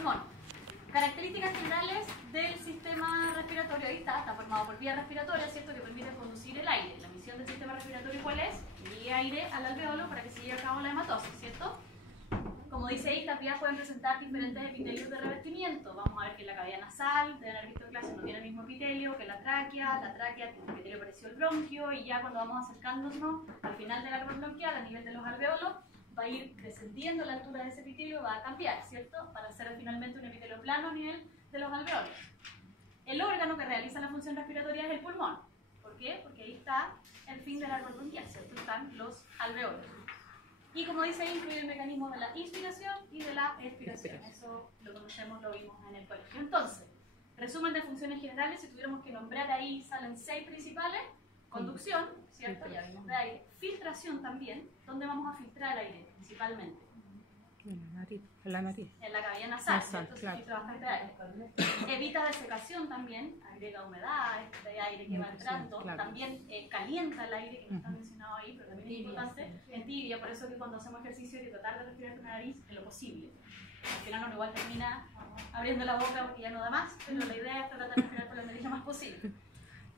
pulmón. Características generales del sistema respiratorio. Ahí está formado por vía respiratoria, ¿cierto? Que permite conducir el aire. La misión del sistema respiratorio, ¿cuál es? Envía aire al alveolo para que se lleve a cabo la hematosis, ¿cierto? Como dice ahí, estas vías pueden presentar diferentes epitelios de revestimiento. Vamos a ver que la cavidad nasal, deben haber visto en clase, no tiene el mismo epitelio que la tráquea tiene un epitelio parecido al bronquio, y ya cuando vamos acercándonos al final del árbol bronquial, a nivel de los alveolos, va a ir descendiendo la altura de ese epitelio, va a cambiar, ¿cierto? Para ser finalmente un epitelio plano a nivel de los alveolos. El órgano que realiza la función respiratoria es el pulmón. ¿Por qué? Porque ahí está el fin del árbol bronquial, ¿cierto? Están los alveolos. Y como dice ahí, incluye el mecanismo de la inspiración y de la expiración. Eso lo conocemos, lo vimos en el colegio. Entonces, resumen de funciones generales, si tuviéramos que nombrar ahí, salen 6 principales. Conducción, ¿cierto? Ya vimos de aire. Filtración también. ¿Dónde vamos a filtrar aire principalmente? En la nariz. En la cavidad nasal, ¿cierto? Claro. Se filtra bastante aire. Evita desecación también, agrega humedad, este aire que va entrando. Claro. También calienta el aire, que no está mencionado ahí, pero también es importante. En tibia, por eso que cuando hacemos ejercicio hay que tratar de respirar con la nariz en lo posible. Al final uno igual termina abriendo la boca porque ya no da más, pero la idea es tratar de respirar por la nariz lo más posible.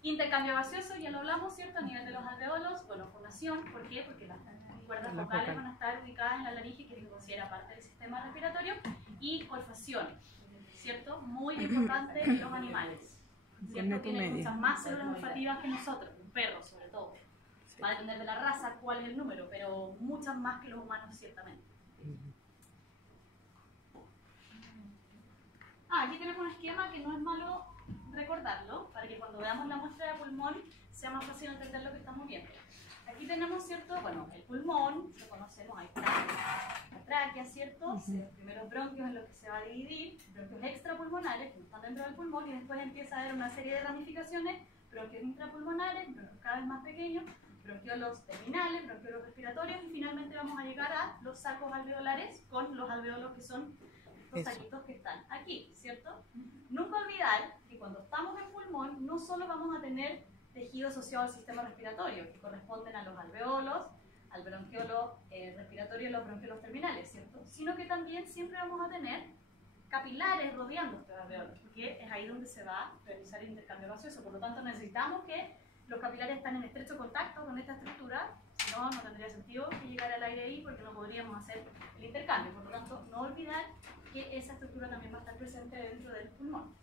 Intercambio gaseoso, ya lo hablamos, ¿cierto? A nivel de los alveolos, bueno, fonación, ¿por qué? Porque las cuerdas vocales van a estar ubicadas en la laringe, que se considera parte del sistema respiratorio, y olfacción, ¿cierto? Muy importante en los animales, ¿cierto? Tienen muchas más células olfativas que nosotros, un perro sobre todo. Va a depender de la raza cuál es el número, pero muchas más que los humanos, ciertamente. Aquí tenemos un esquema que no es malo recordarlo, para que cuando veamos la muestra de pulmón sea más fácil entender lo que estamos viendo. Aquí tenemos, ¿cierto? Bueno, el pulmón, lo conocemos, ahí está la tráquea, ¿cierto? Los primeros bronquios en los que se va a dividir, bronquios extrapulmonares, que no están dentro del pulmón, y después empieza a haber una serie de ramificaciones, bronquios intrapulmonares, bronquios cada vez más pequeños, bronquiolos terminales, bronquiolos respiratorios, y finalmente vamos a llegar a los sacos alveolares con los alveolos que son los saquitos que están aquí, ¿cierto? Nunca olvidar que cuando estamos en pulmón no solo vamos a tener tejido asociado al sistema respiratorio, que corresponden a los alveolos, al bronquiolo respiratorio y los bronquiolos terminales, ¿cierto? Sino que también siempre vamos a tener capilares rodeando estos alveolos, porque es ahí donde se va a realizar el intercambio gaseoso. Por lo tanto, necesitamos que los capilares estén en estrecho contacto con esta estructura, si no, no tendría sentido que llegara el aire ahí porque no podríamos hacer el intercambio. Por lo tanto, no olvidar que esa estructura también va a estar presente dentro del pulmón.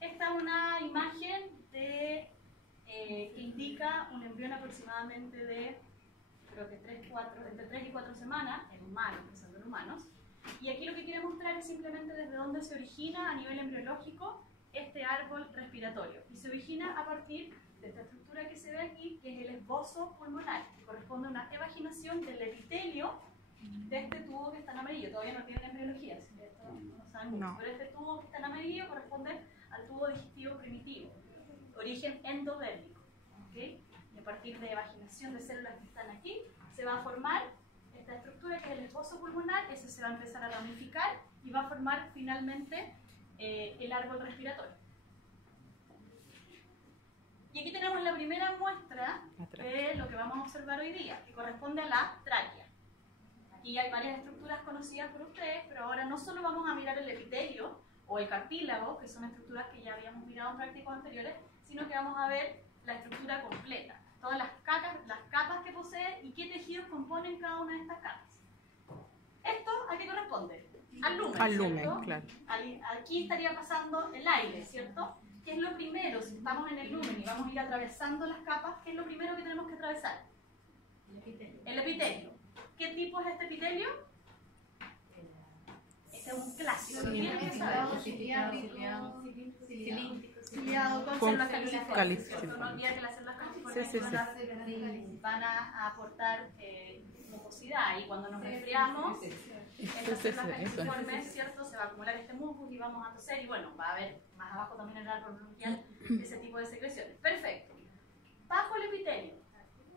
Esta es una imagen que indica un embrión aproximadamente de, creo que entre 3 y 4 semanas, en humanos, pensando en humanos. Y aquí lo que quiere mostrar es simplemente desde dónde se origina a nivel embriológico este árbol respiratorio. Y se origina a partir de esta estructura que se ve aquí, que es el esbozo pulmonar, que corresponde a una evaginación del epitelio de este tubo que está en amarillo. Todavía no tiene embriología, ¿sí? Esto no saben mucho, pero este tubo que está en amarillo corresponde al tubo digestivo primitivo, origen endodérmico, ¿okay? Y a partir de evaginación de células que están aquí, se va a formar esta estructura que es el esbozo pulmonar. Ese se va a empezar a ramificar y va a formar finalmente el árbol respiratorio. Y aquí tenemos la primera muestra de lo que vamos a observar hoy día, que corresponde a la tráquea. Aquí hay varias estructuras conocidas por ustedes, pero ahora no solo vamos a mirar el epitelio o el cartílago, que son estructuras que ya habíamos mirado en prácticas anteriores, sino que vamos a ver la estructura completa, todas las capas que posee y qué tejidos componen cada una de estas capas. ¿Esto a qué corresponde? Al lumen, al lumen, ¿cierto? claro. Aquí estaría pasando el aire, ¿cierto? ¿Qué es lo primero? Si estamos en el lumen y vamos a ir atravesando las capas, ¿qué es lo primero que tenemos que atravesar? El epitelio. ¿Qué tipo es este epitelio? Este es un clásico. Ciliado con células caliciformes. No olviden que las células caliciformes van a aportar mucosidad, y cuando nos resfriamos, estas células caliciformes, ¿cierto? Se va a acumular este mucus y vamos a toser, y bueno, va a haber más abajo también en el árbol bronquial ese tipo de secreciones. Perfecto. Bajo el epitelio,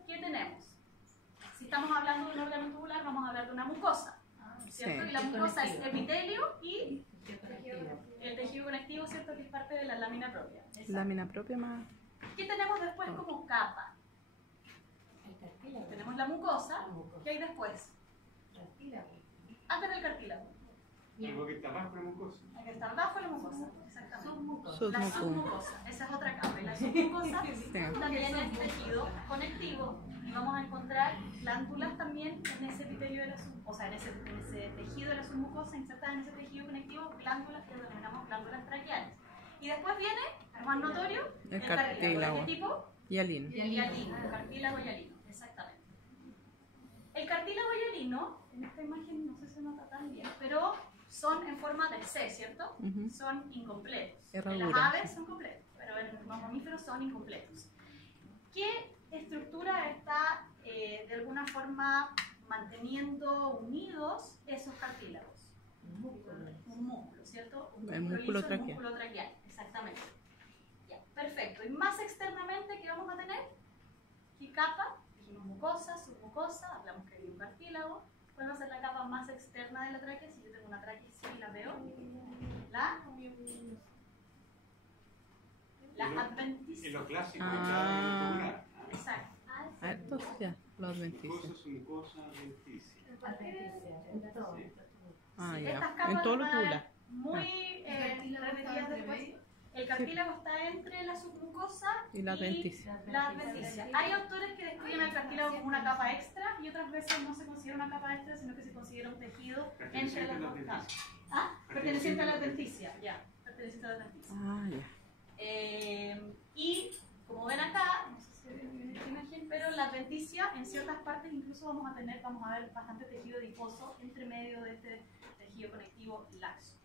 ¿qué tenemos? Si estamos hablando de un órgano tubular, vamos a hablar de una mucosa, ¿cierto? Y la mucosa es epitelio y el tejido conectivo, ¿cierto? Que es parte de la lámina propia. Lámina propia más. ¿Qué tenemos después como capa? Tenemos la mucosa. ¿Qué hay después? Antes del cartílago. Algo que está abajo de la mucosa. Hay que estar bajo la mucosa. Exactamente. La Submucosa. submucosa. Esa es otra capa. Y la submucosa también es tejido conectivo. Y vamos a encontrar glándulas también en ese epitelio de la submucosa. O sea, en ese tejido de la submucosa, insertadas en ese tejido conectivo, glándulas que denominamos glándulas traqueales. Y después viene, lo más notorio, el cartílago. ¿De qué tipo? Hialino. Hialino. Cartílago hialino. Exactamente. El cartílago hialino, en esta imagen no sé si se nota tan bien, pero son en forma de C, ¿cierto? Ujú. Son incompletos. Herradura, En las aves sí. son completos, pero en los mamíferos son incompletos. ¿Qué estructura está de alguna forma manteniendo unidos esos cartílagos? Un músculo, ¿cierto? El músculo liso, traqueal. El músculo traqueal, exactamente. Ya, perfecto. Y más externamente, ¿qué vamos a tener? ¿Qué capa? Dijimos mucosa, submucosa, hablamos que hay un cartílago. ¿Cuál va a ser la capa más externa de la tráquea? Si yo tengo una tráquea y sí la veo. La adventicia. En lo clásico, Ah. popular. Exacto. A ver, entonces ya, los adventicios. Mucosa, submucosa, adventicia. Ah, Sí, ya. estas capas En todo lo van a ver tubular. muy repetidas después. El cartílago está entre la submucosa Y la adventicia. la adventicia. Hay autores que describen el cartílago como una capa extra y otras veces no se considera una capa extra, sino que se considera un tejido entre las dos capas. ¿Ah? Perteneciente a la adventicia, ya. Perteneciente a la adventicia. Ah, ya. Y como ven acá, no sé si se ve bien esta imagen, pero la adventicia en ciertas partes incluso vamos a ver bastante tejido adiposo entre medio de este tejido conectivo laxo.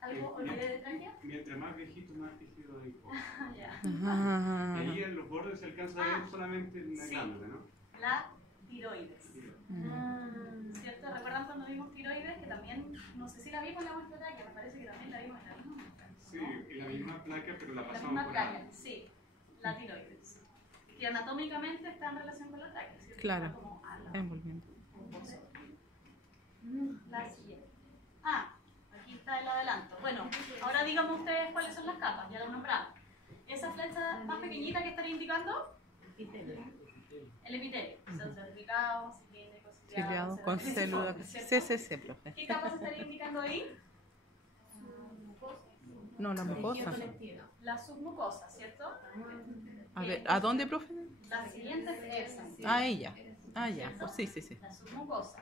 ¿Algo olvidé de tráquea? Mientras más viejito, más tejido de hipo. Ah, ya. Ajá. Y ahí en los bordes se alcanza a ver solamente una Sí. glándula, ¿no? La tiroides. Mm. ¿Cierto? ¿Recuerdan cuando vimos tiroides? Que también, no sé si la vimos en la muestra tráquea, me parece que también la vimos en la misma muestra. Sí, en la misma placa, pero la La pasamos misma por tráquea, ahí. sí. La tiroides. Que anatómicamente está en relación con la tráquea, ¿cierto? Claro. Está como al lado. Envolviendo. La siguiente. Ah, aquí está el adelanto. Bueno, ahora díganme ustedes cuáles son las capas, ya las nombramos. Esa flecha más pequeñita que estaría indicando, el epitelio. Son certificados, cilíndricos, Ciliado con células. CCC, profe. ¿Qué capas estaría indicando ahí? No, la mucosa. La submucosa, ¿cierto? A ver, ¿a dónde, profe? La siguiente es esa. Ah, ella. Ah, ya. Pues sí, sí, sí. La submucosa.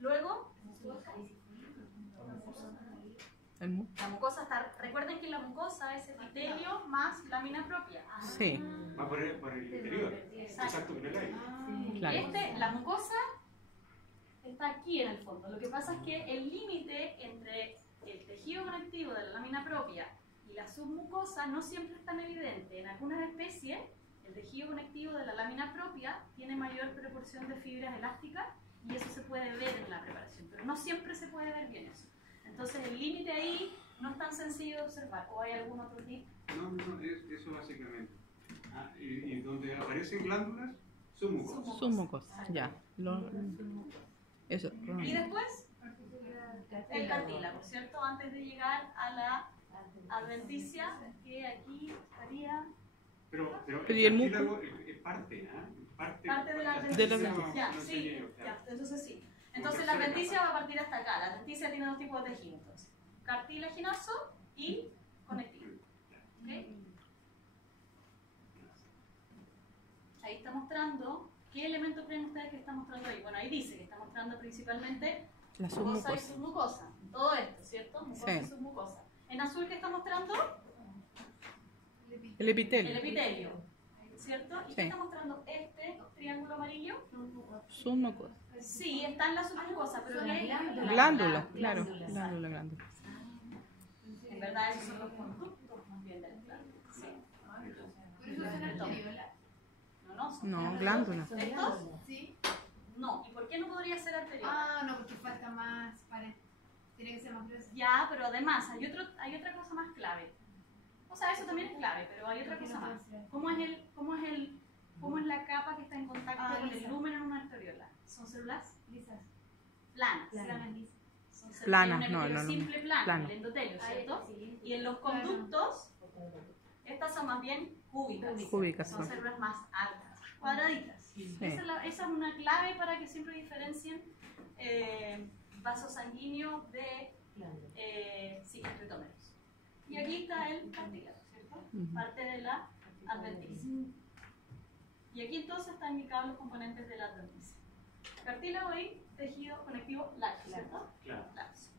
Luego, El mu- la mucosa está. Recuerden que la mucosa es epitelio más lámina propia. Sí, Va por el interior. Exacto, con el aire. claro. La mucosa está aquí en el fondo. Lo que pasa es que el límite entre el tejido conectivo de la lámina propia y la submucosa no siempre es tan evidente. En algunas especies, el tejido conectivo de la lámina propia tiene mayor proporción de fibras elásticas y eso se puede ver en la preparación, pero no siempre se puede ver bien eso. Entonces el límite ahí no es tan sencillo de observar. ¿O hay algún otro tip? No, eso básicamente. Ah, y donde aparecen glándulas, son mucosas. Submucosa. Ya. Eso. Y después, el cartílago, ¿cierto? Antes de llegar a la adventicia, que aquí estaría Pero ¿y el cartílago es parte, ¿ah? parte de la De la adventicia. adventicia. Ya, No sí, sé yo, ya, entonces sí. Entonces la adventicia va a partir hasta acá. La adventicia tiene dos tipos de tejido, entonces. Cartilaginoso y conectivo. ¿Ok? Ahí está mostrando. ¿Qué elemento creen ustedes que está mostrando ahí? Bueno, ahí dice que está mostrando principalmente La mucosa y submucosa. submucosa. Todo esto, ¿cierto? Mucosa Sí. y submucosa. En azul, ¿qué está mostrando? El El epitelio. epitelio, ¿cierto? ¿Y Sí. qué está mostrando este triángulo amarillo? Submucosa. Sí, está en la submucosa, pero Son ¿qué las es? glándulas. Glándula, claro. Glándulas. Glándula, glándula. En verdad, esos son los conductos más bien de las glándulas. Sí. Por eso son arteriolas. No, son No, glándula. ¿Estos? ¿Sí? No. ¿Y por qué no podría ser anterior? Ah, no, porque falta más para... Tiene que ser más grueso. Ya, pero además hay otra cosa más clave. O sea, eso también es clave, pero hay otra cosa más. ¿Cómo es la capa que está en contacto con el lisa. lumen en una arteriola? ¿Son células Lisas. planas? Planas lisas. Son células Planas, de un no, epitelio no, no. simple plano, Plano. el endotelio, ¿cierto? Sí. Y en los conductos, estas son más bien cúbicas. Cúbicas Son son. células más altas. cuadraditas. Sí. Esa es una clave para que siempre diferencien vaso sanguíneo de retómeros. Y aquí está el cartílago, ¿cierto? Parte de la adventicia. Y aquí entonces están indicados los componentes de la adventicia. Cartílago y tejido conectivo laxo, ¿cierto? Claro. Laxo.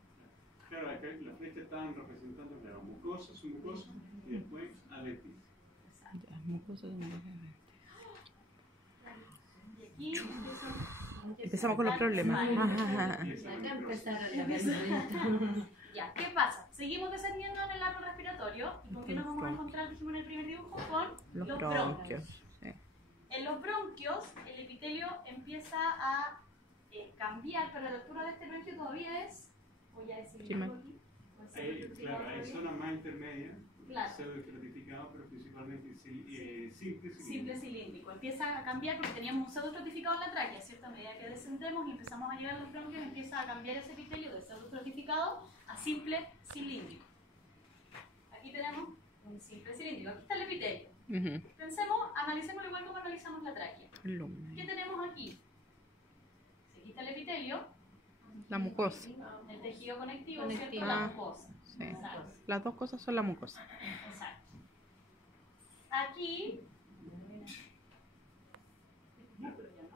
Claro, acá las flechas estaban representando la mucosa, submucosa y después adventicia. Exacto. Ya, mucosa de mucosa. Y aquí Empezamos con los problemas. Acá empezaron la verdad. Ya, ¿qué pasa? Seguimos descendiendo en el arco respiratorio. ¿Y con qué nos vamos a encontrar, dijimos en el primer dibujo? Con Los los bronquios. bronquios. Sí. En los bronquios, el epitelio empieza a cambiar, pero la altura de este bronquio todavía es, voy a decir, Prima. aquí, o sea, Claro, hay zonas más intermedias, Claro. pseudoestratificado, pero principalmente simple. simple cilíndrico. Empieza a cambiar porque teníamos un pseudoestratificado en la tráquea, ¿cierto? A medida que descendemos y empezamos a llegar a los bronquios, empieza a cambiar ese epitelio de pseudoestratificado a simple cilíndrico. Aquí tenemos un simple cilíndrico. Aquí está el epitelio. Ujú. Pensemos, analicemos igual como analizamos la tráquea. El lumen. ¿Qué tenemos aquí? Si aquí está el epitelio, La mucosa. el tejido conectivo, Conectivo. ¿cierto? La Ah. mucosa. Sí. Exacto. Las dos cosas son la mucosa. Exacto. Aquí,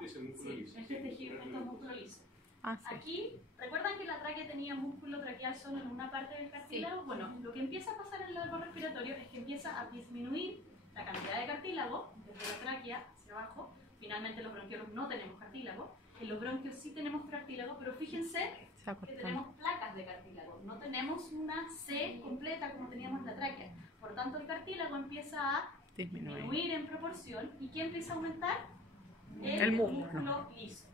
Ese músculo sí, liso. este tejido, esto es músculo liso. Ah, sí. Aquí, ¿recuerdan que la tráquea tenía músculo traqueal solo en una parte del cartílago? Bueno, lo que empieza a pasar en el árbol respiratorio es que empieza a disminuir la cantidad de cartílago desde la tráquea hacia abajo. Finalmente los bronquiolos no tenemos cartílago. En los bronquios sí tenemos cartílago, pero fíjense Se ha que cortado. tenemos placas de cartílago. No tenemos una C completa como teníamos en la tráquea. Por tanto, el cartílago empieza a Disminuye. disminuir en proporción. ¿Y qué empieza a aumentar? El músculo. liso.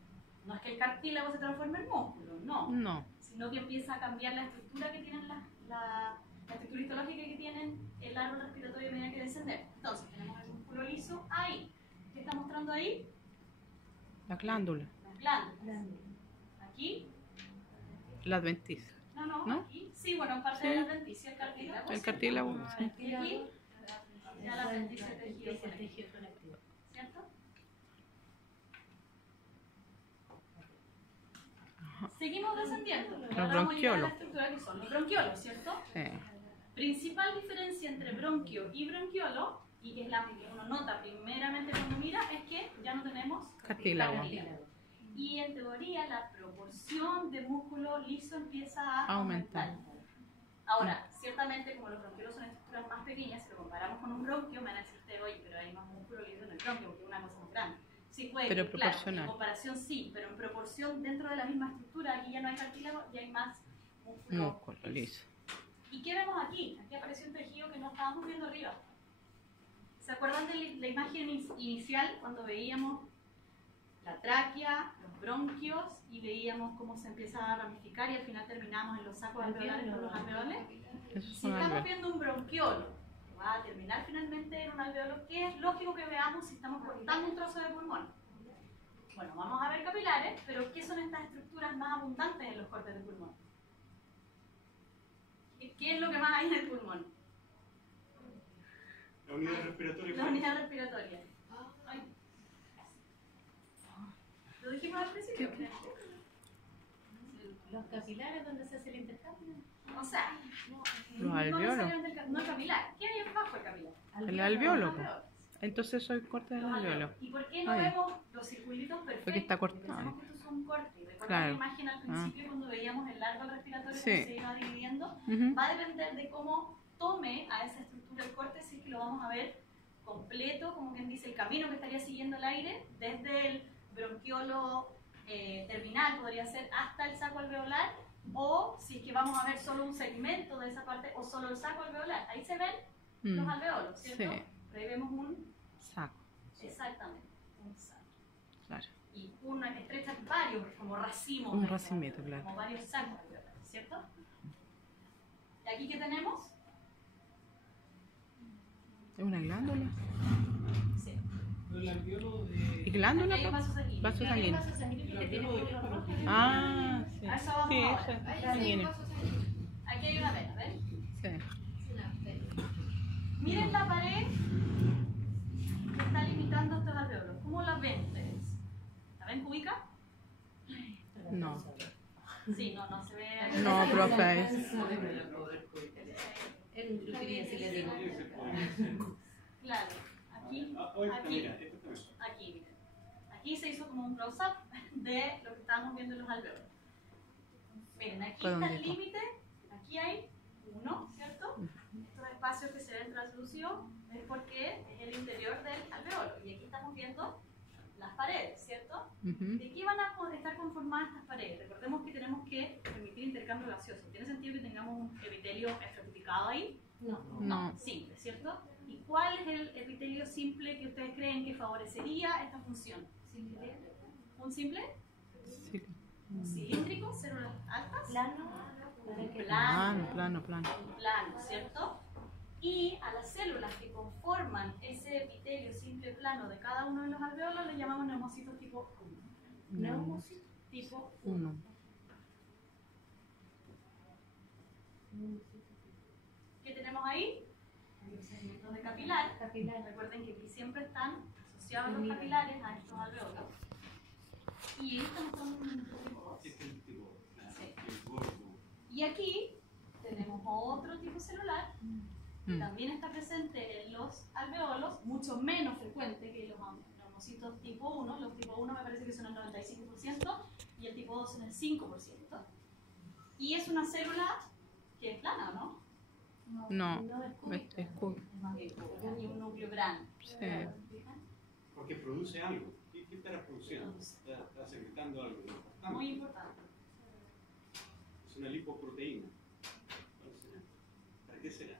No es que el cartílago se transforme en músculo, no. No. Sino que empieza a cambiar la estructura que tienen la estructura histológica que tienen el árbol respiratorio a medida que descendemos. Entonces, tenemos el músculo liso ahí. ¿Qué está mostrando ahí? La glándula. Las glándulas. Aquí. La adventicia. No. Aquí. Sí, bueno, parte Sí. de la adventicia, el cartílago. El cartílago. Sí. Y aquí, ya la adventicia del tejido Ese conectivo, tejido conectivo. ¿cierto? Seguimos descendiendo. Ahora vamos a llegar a la bronquiolos. estructura que son los bronquiolos, ¿cierto? Sí. Principal diferencia entre bronquio y bronquiolo, y que es la que uno nota primeramente cuando mira, es que ya no tenemos Cartílago. Y en teoría la proporción de músculo liso empieza a Aumentar. Ahora, ciertamente como los bronquiolos son estructuras más pequeñas, si lo comparamos con un bronquio, me van a decir ustedes, oye, pero hay más músculo liso en el bronquio porque es una cosa más grande. Sí puede, Pero claro, proporcional. en comparación sí, pero en proporción dentro de la misma estructura, aquí ya no hay cartílago y hay más músculo. Músculo liso. ¿Y qué vemos aquí? Aquí apareció un tejido que no estábamos viendo arriba. ¿Se acuerdan de la imagen inicial cuando veíamos la tráquea, los bronquios y veíamos cómo se empieza a ramificar y al final terminamos en los sacos alveolares con los alveoles? Esos Si son estamos alveolos. viendo un bronquiolo que va a terminar finalmente en un alveolo, ¿qué es lógico que veamos si estamos cortando un trozo de pulmón? Bueno, vamos a ver capilares, pero ¿qué son estas estructuras más abundantes en los cortes de pulmón? ¿Qué es lo que más hay en el pulmón? La unidad respiratoria. La unidad respiratoria. Ay. Lo dijimos al principio. Los capilares donde se hace el intercambio. O sea, Los no alveolos. necesariamente no capilar. ¿Qué hay abajo el capilar? El alveolo. Los po. alveolos. Entonces soy corte del Los alveolo. alveolos. ¿Y por qué no Ahí. vemos los circulitos perfectos? Porque está cortado. Pensamos que estos son cortes. ¿Recuerdan Claro. la imagen al principio cuando veíamos el árbol respiratorio Sí. que se iba dividiendo? Ujú. Va a depender de cómo tome a esa estructura el corte, si es que lo vamos a ver completo, como quien dice, el camino que estaría siguiendo el aire, desde el bronquiolo terminal, podría ser hasta el saco alveolar, o si es que vamos a ver solo un segmento de esa parte, o solo el saco alveolar. Ahí se ven los Mm. alveolos, ¿cierto? Sí. Pero ahí vemos un, Saco. exactamente, un saco. Claro. Y una que estrecha varios, como racimos. Un de racimito, alveolos, claro. Como varios sacos alveolares, ¿cierto? ¿Y aquí qué tenemos? ¿Es una glándula? Sí. ¿Y glándula? Aquí hay un po? vaso sanguíneo. Vaso Y hay un sanguíneo. vaso sanguíneo que tiene glóbulos rojos. Ah, sí. A eso vamos Sí, ahora. eso Ahí es sí hay sanguíneo. vasos sanguíneos. Aquí hay una vena, ¿ven? Sí. Es una pena. Miren la pared que está imitando estos alveolos. ¿Cómo la ven ustedes? ¿La ven cúbica? No. Sí, no se ve. No, profe. Él quería decirle digo. Claro, aquí, Ahorita, aquí, mira, esto también. aquí, miren. Aquí se hizo como un close-up de lo que estábamos viendo en los alveolos. Miren, aquí está el Redondito. límite, aquí hay 1, ¿cierto? Estos espacios que se ven translúcidos es porque es el interior del alveolo. Y aquí estamos viendo las paredes, ¿cierto? Ujú. ¿De qué van a estar conformadas estas paredes? Recordemos que tenemos que permitir intercambio gaseoso. ¿Tiene sentido que tengamos un epitelio estratificado ahí? No. Simple, ¿cierto? ¿Y cuál es el epitelio simple que ustedes creen que favorecería esta función? ¿Un simple? Sí. ¿Cilíndrico? ¿Células altas? Plano, plano. Plano, ¿cierto? Y a las células que conforman ese epitelio simple plano de cada uno de los alveolos le llamamos neumocitos tipo 1. No. Tipo 1. ¿Qué tenemos ahí? Los segmentos de capilar. Recuerden que aquí siempre están asociados los capilares a estos alveolos. Y ahí estamos con un tipo 2. Este es el tipo, Sí. el gordo. Y aquí tenemos otro tipo celular que también está presente en los alveolos, mucho menos frecuente que los neumocitos tipo 1. Los tipo 1 me parece que son el 95% y el tipo 2 son el 5%. Y es una célula que es plana, ¿no? No. Es cool. Es más bien cúbica y un núcleo grande. Sí. ¿Fijan? Porque produce algo. ¿Qué estará produciendo? Está secretando algo importante. Muy importante. Es una lipoproteína. ¿Cuál será? ¿Para qué será?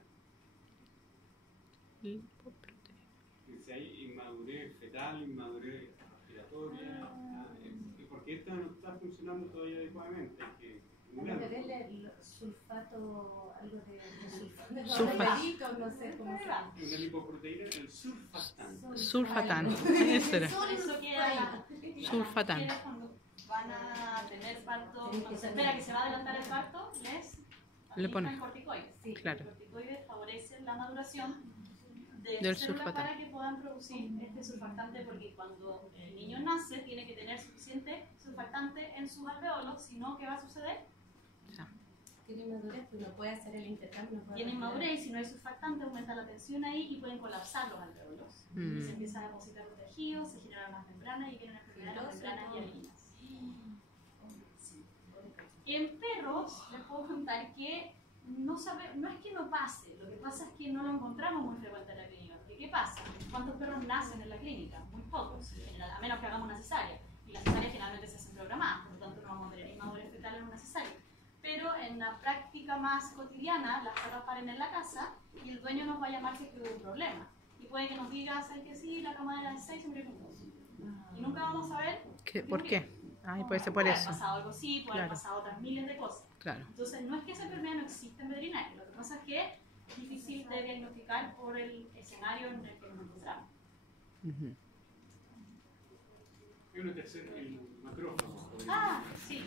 Si hay inmadurez fetal, inmadurez respiratoria, porque esto no está funcionando todavía adecuadamente. Hay que estimularlo. Sulfato, algo de Sulfato. no sé cómo se llama. Una lipoproteína, el surfactante. Sulfatán. Eso era. Eso queda Sulfatán. queda cuando van a tener parto, cuando se espera que se va a adelantar el parto, Le ponen. el corticoide. Claro. El corticoide favorece la maduración de Del células surfactante. para que puedan producir este surfactante, porque cuando el niño nace tiene que tener suficiente surfactante en sus alveolos, si no, ¿qué va a suceder? Tiene inmadurez, pues no puede hacer el intercambio. Tiene inmadurez y si no hay surfactante aumenta la tensión ahí y pueden colapsar los alveolos. Y se empiezan a depositar los tejidos, se generan las membranas y vienen enfermedades de las membranas hialinas. En perros les puedo contar que no es que no pase, lo que pasa es que no lo encontramos muy frecuente en la clínica. Porque ¿qué pasa? ¿Cuántos perros nacen en la clínica? Muy pocos, en general, a menos que hagamos una cesárea. Y las cesáreas generalmente se hacen programadas, por lo tanto no vamos a tener inmadurez fetal en una cesárea. Pero en la práctica más cotidiana, las perras paren en la casa y el dueño nos va a llamar si es que hubo un problema. Y puede que nos diga, ¿sabes que sí? La cama era de 6 y murió con 2. Y nunca vamos a saber ¿Por qué? Ay, puede ser por puede haber eso. pasado algo así, puede haber Claro. pasado otras miles de cosas. Claro. Entonces, no es que esa enfermedad no existe en veterinaria, lo que pasa es que es difícil de diagnosticar por el escenario en el que nos encontramos. Ujú. Hay una tercera, el macrófago. Ah, sí,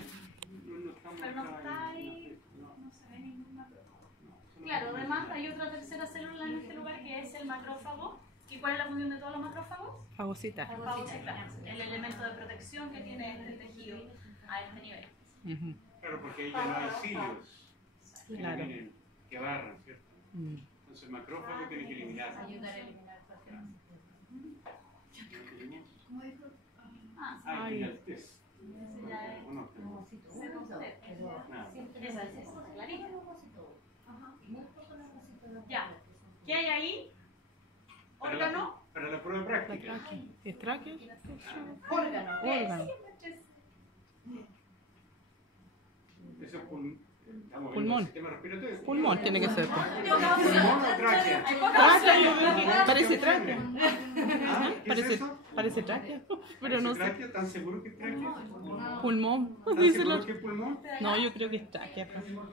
No estamos pero no acá está en- ahí, no, no se ve ningún macrófago. no, Claro, solo- además hay otra tercera célula en este lugar que es el macrófago. ¿Y cuál es la función de todos los macrófagos? Fagocita. Fagocitar, el elemento de protección que tiene este tejido a este nivel. Ujú. Claro, porque ahí ya no hay cilios que Claro. eliminen, que barran, ¿cierto? Mm. Entonces el macrófago tiene que eliminar. Ayudar a eliminar cualquier Ah, sí, Ah, y el test. ese ya es. ¿O no? Nada. Esa es clarita. Ya. ¿Qué hay ahí? ¿Órgano? Para la prueba La práctica. tráquea. ¿Es tráquea? Órgano. Órgano. Eso es estamos viendo Pulmón. el sistema respiratorio. Pulmón tiene que ser. Pulmón o tráquea. Tráquea. Parece tráquea. Ah, ¿qué es eso? Parece tráquea. Pero no sé. ¿Tráquea? ¿Tan seguro que es tráquea? Pulmón. ¿Tan Dice seguro la- que es pulmón? No, yo creo que es tráquea. Yo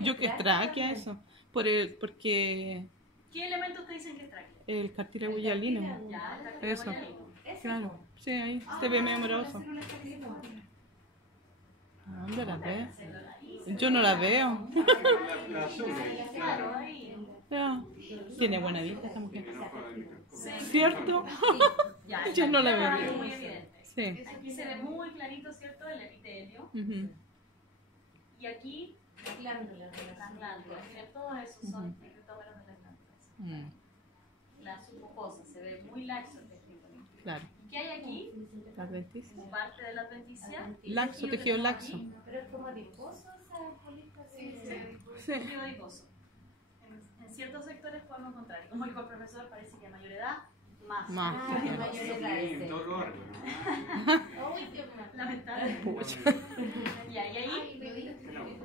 Yo que es tráquea eso. Porque ¿Qué elementos te dicen que es tráquea? el cartílago hialino. Ya, el cartílago Eso. hialino. Claro. Sí, ahí se ve memoroso. ¿Dónde la ve? Yo no la veo. La azul, Claro, claro. ahí. Ya. Tiene buena vista esta mujer. Que no juega el micrófono. Sí. ¿Cierto? Ya, Yo no la aquí veo. es muy evidente. Sí. Aquí se ve muy clarito, ¿cierto? El epitelio. Ujú. Y aquí Las glándulas. las glándulas. Miren, todos esos son microtómeros de las glándulas. Mm, La submucosa se ve muy laxo el tejido. claro. ¿Y qué hay aquí? La adventicia. Como parte de la adventicia. Laxo, tejido laxo. Pero es como adiposo, o sea, política de... Sí. Tejido adiposo. En ciertos sectores podemos encontrar. Como dijo el profesor, parece que a mayor edad, más. Más. Ah, tejido. mayor Eso edad tiene en ese. todos los órganos. Uy, qué mal. Lamentable. Pucha. Ya, y ahí, Ay, lo vi.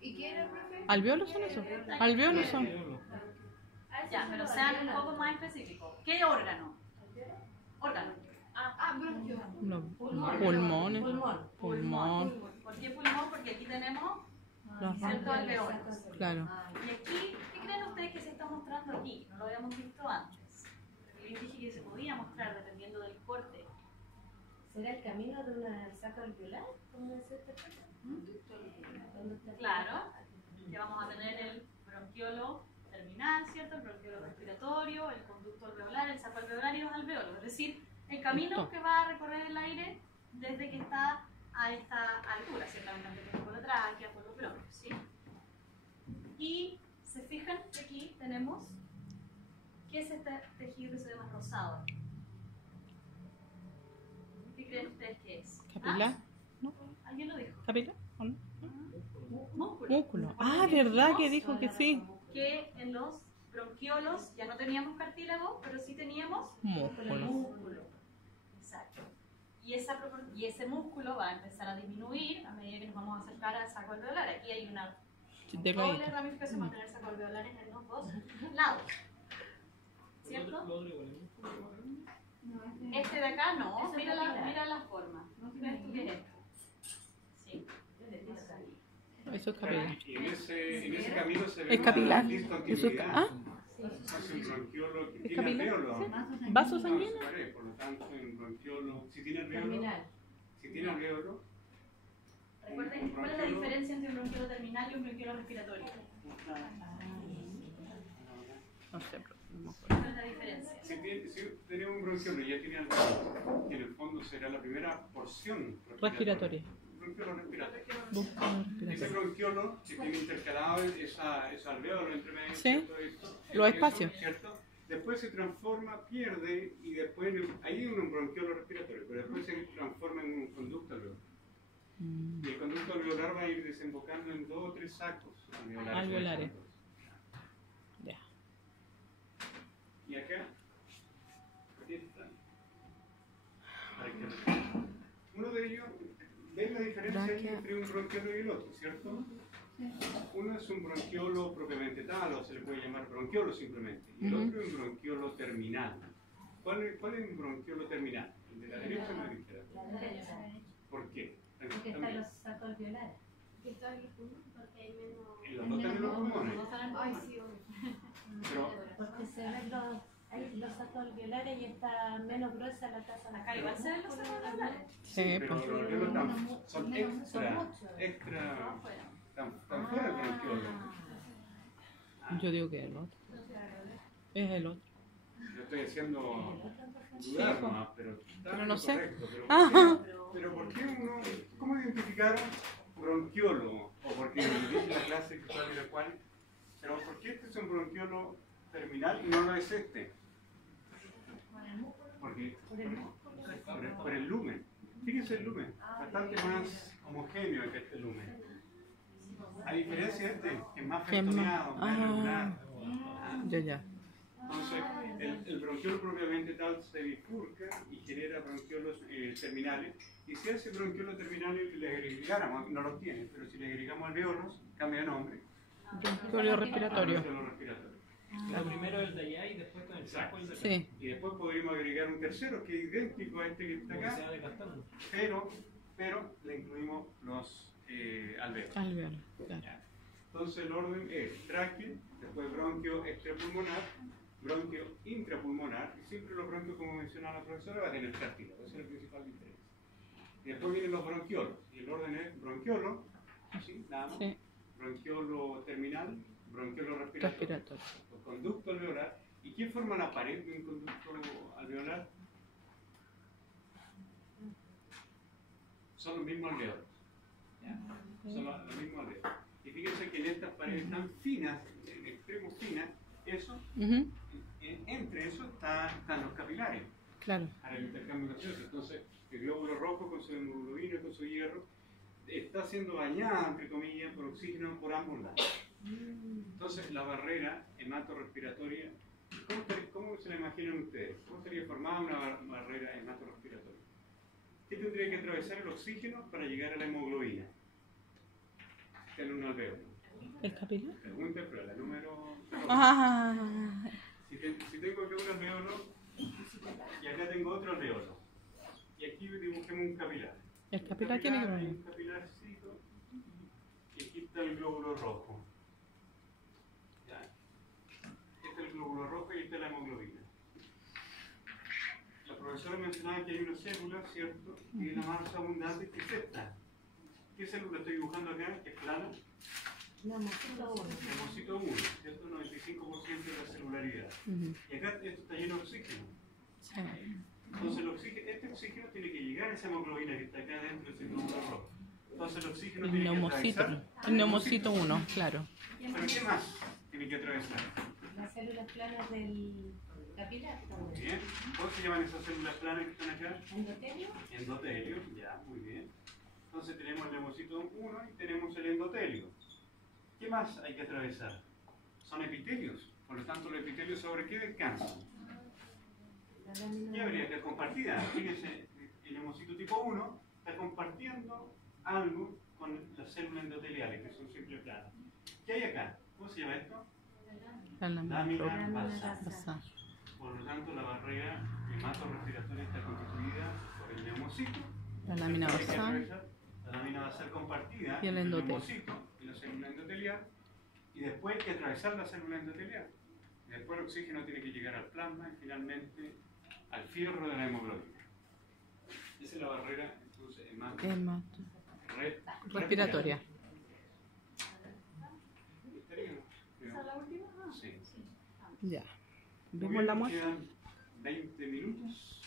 ¿Y qué era, profe? ¿Alveolos son eso? ¿Alveolos son? ya, pero sean un poco más específicos. ¿Qué órgano? Órgano. Ah, bronquio. No. Pulmón. Pulmones. Pulmón. Pulmón. ¿Por qué pulmón? Porque aquí tenemos Los ciertos alveolos. Claro. Y aquí, ¿qué creen ustedes que se está mostrando aquí? No lo habíamos visto antes. Porque les dije que se podía mostrar dependiendo del corte. ¿Será el camino de una saco alveolar? ¿Cómo es esta cosa? ¿Dónde está? Claro, que vamos a tener el bronquiolo terminal, ¿cierto? El bronquiolo respiratorio, el conducto alveolar, el saco alveolar y los alveolos. Es decir, el camino Esto. que va a recorrer el aire desde que está a esta altura, ciertamente por la tráquea, por los bronquios, ¿sí? Y se fijan que aquí tenemos, ¿qué es este tejido que se ve más rosado? ¿Qué creen ustedes que es? ¿Capilar? ¿Ah? ¿Alguien lo dijo? ¿Capilar? ¿O no? Músculo. Músculo. Ah, ¿verdad que dijo que sí? Que en los bronquiolos ya no teníamos cartílago, pero sí teníamos Músculo. músculo. Exacto. Y ese músculo va a empezar a disminuir a medida que nos vamos a acercar al saco alveolar. Aquí hay una doble Delgadito. ramificación para tener saco alveolar en los dos lados. ¿Cierto? Este de acá no. Mira la forma. ¿No crees tú que es esto? Sí. Eso es capilar. Y en ese camino se ve Es capilar. una Eso es discontinuidad. ah, Hace un bronquiolo que ¿Es tiene capilar? alveolo. ¿Vaso sanguíneo? Por lo tanto, en bronquiolo, si tiene alveolo, Terminal. si tiene alveolo, Recuerden, ¿cuál es la diferencia entre un bronquiolo terminal y un bronquiolo respiratorio? No sé, pero no me acuerdo. ¿Cuál es la diferencia? si tenemos un bronquiolo y ya tiene alveolo, que en el fondo será la primera porción Respiratoria. Bronquiolo respiratorio. Músculo Ese respiratorio. bronquiolo que tiene intercalado esa alveolo entre medio, Sí. ¿cierto? Los espacios. ¿Cierto? Después se transforma, pierde y después ahí hay un bronquiolo respiratorio, pero después se transforma en un conducto alveolar. Mm, Y el conducto alveolar va a ir desembocando en 2 o 3 sacos alveolares. Alveolares. Ya. Y acá, aquí están. Para que- Uno de ellos, ¿ven la diferencia ahí Bronquia. entre un bronquiolo y el otro, cierto? Uno es un bronquiolo propiamente tal, o se le puede llamar bronquiolo simplemente, y el Ujú. otro es un bronquiolo terminal. ¿Cuál es un bronquiolo terminal? ¿El de la derecha o el de la izquierda? La derecha. ¿Por qué? Porque están los sacos alveolares. ¿Qué está en los pulmones? Porque hay menos... En los dos también los pulmones. Ay, sí, obvio. Pero Porque se ven los sacos alveolares y está menos gruesa la taza. Acá igual se ven los sacos alveolares. Sí, pero pues. los alveolos son Son extra, muchos. extra, Afuera. tan fuera del bronquiolo. Yo digo que es el otro. Es el otro. Yo estoy haciendo Sí, dudar pues. nomás, pero está Pero en no lo sé. correcto. Ajá. Pero ¿por qué uno, cómo identificaron bronquiolo? O porque dije la clase que fue la cual, pero ¿por qué este es un bronquiolo terminal y no lo es este? Porque por el lumen. Fíjense el lumen, bastante más homogéneo que este lumen. A diferencia de este, que es más Que es más- festoneado, más irregular. Ya. Entonces, el bronquiolo propiamente tal se bifurca y genera bronquiolos terminales. Y si a ese bronquiolo terminal le agregáramos, no los tiene, pero si le agregamos alveolos, cambia de nombre. Bronquiolo respiratorio. Bronquiolo respiratorio. Claro, primero el de allá y después con el saco el de acá. Sí. Y después podríamos agregar un tercero que es idéntico a este que está Porque se acá, va desgastando. pero le incluimos los alveolos. Alveolo. Claro. Entonces el orden es tráqueo, después bronquio extrapulmonar, bronquio intrapulmonar, y siempre los bronquios, como mencionaba la profesora, va a tener cartílago, esa es la principal diferencia. Y después vienen los bronquiolos, y el orden es bronquiolo, ¿sí? Nada más, Sí. bronquiolo terminal, bronquiolo respiratorio, Respiratorio. conducto alveolar, ¿Y qué forma la pared de un conducto alveolar? Son los mismos alveolos. ¿Ya? Son los mismos alveolos. Y fíjense que en estas paredes tan finas, en extremo finas, eso, entre eso están los capilares. Claro. Para el intercambio gaseoso. Entonces, el glóbulo rojo con su hemoglobina y con su hierro está siendo bañada, entre comillas, por oxígeno por ambos lados. Entonces, la barrera hematorrespiratoria, ¿cómo se la imaginan ustedes? ¿Cómo sería formada una barrera hematorrespiratoria? ¿Qué tendría que atravesar el oxígeno para llegar a la hemoglobina? En un alveolo. ¿El capilar? Pregunta, pero la número... Ah, Si tengo acá un alveolo y acá tengo otro alveolo, y aquí dibujemos un capilar. el capilar tiene que Hay venir. un capilarcito y aquí está el glóbulo rojo. ¿Ya? Este es el glóbulo rojo y esta es la hemoglobina. La profesora mencionaba que hay una célula, ¿cierto? Y una más abundante que es esta. ¿Qué célula estoy dibujando acá? Que es plana. Hemocito 1. Hemocito 1, ¿cierto? 95% de la celularidad. Y acá esto está lleno de oxígeno. Sí. Entonces este oxígeno tiene que llegar a esa hemoglobina que está acá dentro de ese glóbulo rojo. Entonces el oxígeno El tiene que neumocito. atravesar... El neumocito 1, claro. ¿Pero qué más tiene que atravesar? Las células planas del capilar. Muy bien. ¿Cómo se llaman esas células planas que están acá? Endotelio. Endotelio, ya, muy bien. Entonces tenemos el neumocito 1 y tenemos el endotelio. ¿Qué más hay que atravesar? Son epitelios. Por lo tanto, los epitelios ¿sobre qué descansan? ¿Qué habría que compartida? Fíjense, el hemocito tipo 1 está compartiendo algo con las células endoteliales, que son siempre planas. ¿Qué hay acá? ¿Cómo se llama esto? La lámina Lámina basal. basal. Por lo tanto, la barrera hematorrespiratoria está constituida por el neumocito. La lámina Hay que basal. atravesar. La lámina va a ser compartida Y el entre endotelio. neumocito y la célula endotelial. Y después hay que atravesar la célula endotelial. Y después el oxígeno tiene que llegar al plasma y finalmente al fierro de la hemoglobina. Esa es la barrera, entonces, Respiratoria. ¿Esa es la última? Sí. Ya. Muy ¿Vemos bien, la nos muestra? quedan 20 minutos.